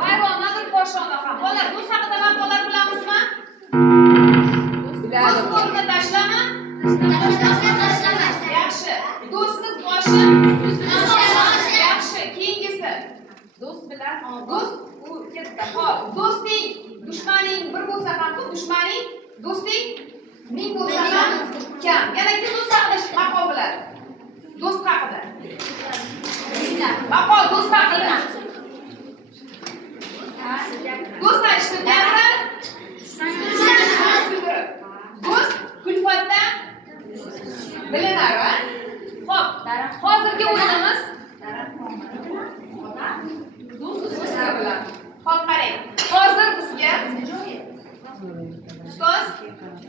Vayronadir podshonaqa. Bolar, do'st haqida maqollar bilamizmi? Do'st qo'lga tashlama. Tashlama. Yaxshi. Do'stsiz boshi. Yaxshi. Keyingisi. Do'st bilan do'st u katta. Xo'p, do'sting, dushmaning bir bo'lsa ham ko'p, dushmaning, do'sting ming bo'lsa ham kam. Yana kim do'st haqida maqol biladi? Do'st haqida. Maqol do'st haqida. Do'st aytishni gapiradi. Do'st kulfatda bilinar, va? Xo'p, hozirgi o'yinimiz do'stlar bilan. Xo'p, qarang. Hozir bizga ustoz,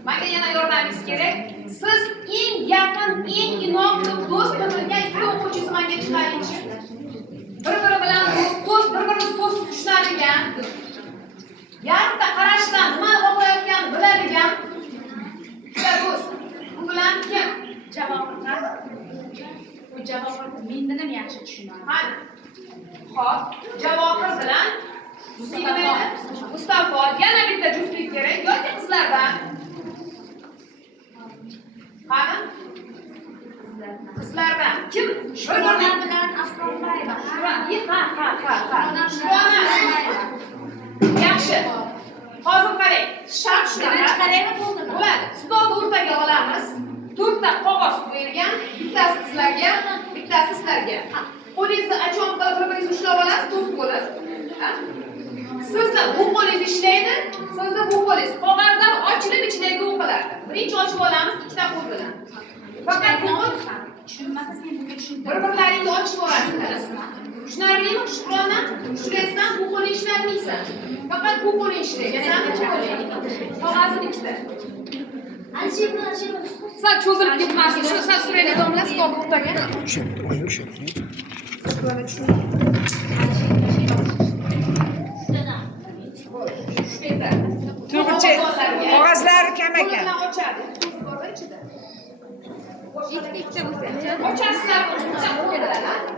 menga yana yordamingiz kerak. Siz eng yaqin, eng inoqli do'st bilgan ikki o'quvchingiz menga chiqaringchi. Bir-biri bilan do'st, bir-birini so'zsiz tushunadigan, yarimta qarashdan nima o'qiyotganini biladigan ikkita do'st. Bu bilan kim? Javohir. Bu Javohir mendan ham yaxshi tushunadi. Qani? Xo'p, Javohir bilan Mustafa. Yana bitta juftlik kerak yoki qizlardan? Qani? Qizlardan. Kim? Shurona bilan Asronbayeva. Yaxshi. Hozir qarang. Shart shunaqa. Qaraymi bo'ldimi? Bo'ladi. Stolni o'rtaga olamiz. 4 ta qog'oz qo'yilgan. Bittasi sizlarga, bittasi sizlarga. Qo'lingizni achon qilib bir-biringizni ushlab olasiz, do'st bo'lib. Sizni bu qo'lingiz ishlaydi, sizni bu qo'lingiz qog'ozdan ochilib ichidagi o'qiladi. Birinchi ochib olamiz ikkita qo'l bilan. Faqat bu qo'l tushunmasa sen bunga tushuntir. bir-birlaringni ochib olasiz. Tushunarlimi? Shukrona, tushunaysan, bu qo'ling ishlatmaysan. Faqat bu qo'ling ishlaydi. San bu qo'ling. Qog'ozni ikkita. Sal cho'zilib ketmasin. Shu sal suraylik domla, stol o'rtaga. Turg'uncha qog'ozlar kam ekan. Ochadi. Ikkita bo'lsa. Ochasizlar,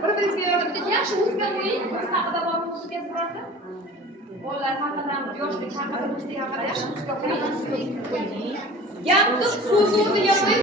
bir-biringizga yordam berib, yaxshi o'zga qo'ying. Biz haqida borib o'zingizga birorta. Bolalar haqida, yoshlik haqida, do'stlik haqida yaxshi o'zga qo'ying. Gapni so'z o'rniga qo'ying.